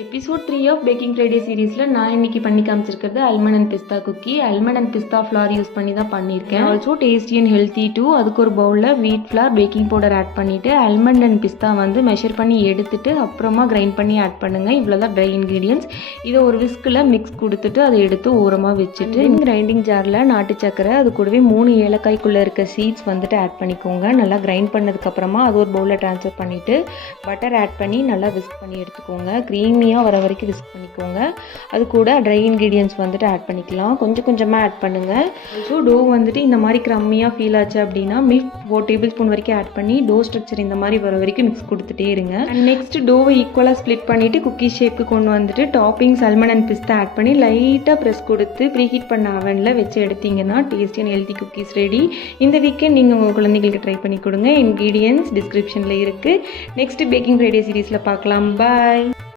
Episode 3 of packing Friday சீரீஸில் நான் இன்னைக்கு பண்ணி காமிச்சிருக்கிறது almond and pista cookie. Almond and pista flour use பண்ணி தான் பண்ணியிருக்கேன். Also tasty and healthy too. அதுக்கு ஒரு பவுலில் wheat flour, baking powder add பண்ணிவிட்டு அல்மண்ட் அண்ட் பிஸ்தா வந்து மெஷர் பண்ணி எடுத்துட்டு அப்புறமா கிரைண்ட் பண்ணி ஆட் பண்ணுங்கள். இவ்வளோ தான் ட்ரை இன்க்ரீடியன்ஸ். இதை ஒரு விஸ்கில் மிக்ஸ் கொடுத்துட்டு அதை எடுத்து ஓரமாக வச்சுட்டு கிரைண்டிங் ஜாரில் நாட்டு சக்கரை, அது கூடவே 3 ஏலக்காய்க்குள்ளே இருக்க சீட்ஸ் வந்துட்டு ஆட் பண்ணிக்கோங்க. நல்லா கிரைண்ட் பண்ணதுக்கப்புறமா அது ஒரு பவுலில் ட்ரான்ஸ்ஃபர் பண்ணிவிட்டு பட்டர் ஆட் பண்ணி நல்லா விஸ்க் பண்ணி எடுத்துக்கோங்க. க்ரீமியாக வர வரைக்கும் விஸ்க் பண்ணிக்கோங்க. அது கூட ட்ரை இன்க்ரீடியன்ஸ் வந்துட்டு ஆட் பண்ணிக்கலாம். கொஞ்சம் கொஞ்சமாக ஆட் பண்ணுங்கள். ஸோ டோ வந்துட்டு இந்த மாதிரி க்ரம்மியாக ஃபீல் ஆச்சு அப்படின்னா மில்க் 4 டேபிள் ஸ்பூன் வரைக்கும் ஆட் பண்ணி டோ ஸ்ட்ரக்சர் இந்த மாதிரி வர வரைக்கும் மிக்ஸ் கொடுத்துட்டே இருங்க. அண்ட் நெக்ஸ்ட் டோவை ஈக்குவலாக ஸ்ப்ளிட் பண்ணிவிட்டு குக்கி ஷேப்புக்கு கொண்டு வந்துட்டு டாப்பிங்ஸ் அல்மண்ட் அண்ட் பிஸ்தா ஆட் பண்ணி லைட்டாக ப்ரெஸ் கொடுத்து ப்ரீ ஹீட் பண்ண அவனில் வச்சு எடுத்தீங்கன்னா tasty and healthy cookies ready. இந்த வீக்கெண்ட் நீங்கள் உங்கள் குழந்தைகளுக்கு ட்ரை பண்ணி கொடுங்க. இன்க்ரீடியன்ஸ் டிஸ்கிரிப்ஷனில் இருக்குது. நெக்ஸ்ட் பேக்கிங் ஃப்ரைடே சீரீஸில் பார்க்கலாம். பாய்.